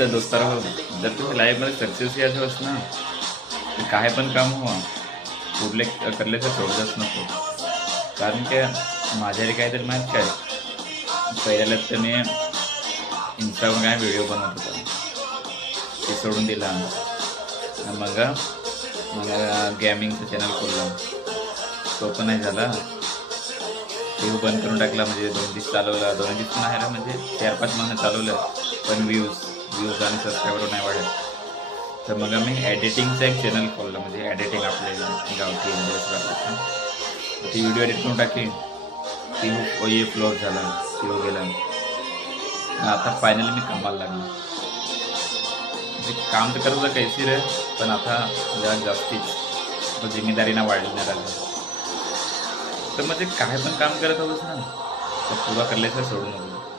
तर हो. जर तुम्ही लाईफमध्ये सक्सेस असं अस ना तर काय पण काम हो पुढले करल्याचं सोडतच नको. कारण की माझ्याकडे काय तर माहीत काय? पहिल्यालाच तर मी इंस्टावर काय व्हिडिओ बनवत होता. ते सोडून दिला आणि मग मला गेमिंगचं चॅनल खोललं. तो पण नाही झाला. व्ह्यू बंद करून टाकला. म्हणजे दोन दिवस चालवला. दोन दिवस नाही म्हणजे चार पाच महिने चालवलं. पण व्ह्यूज व्ह्यूज आणि सबस्क्रायबर नाही वाढत तर मग आम्ही एडिटिंगचं एक चॅनल खोललं म्हणजे एडिटिंग आपल्या गावठी इंडस्ट्री ती व्हिडिओ एडिट करून टाकली ती हो ये फ्लॉप झाला ती गेला. आता फायनली मी कामाला लागलो. म्हणजे काम तर करत कैसी रे पण आता जरा जास्तीच जिम्मेदारीनं वाढण्यात आलं तर म्हणजे काय पण काम करत होतंच ना तर पुरा करल्याचं सोडू नको.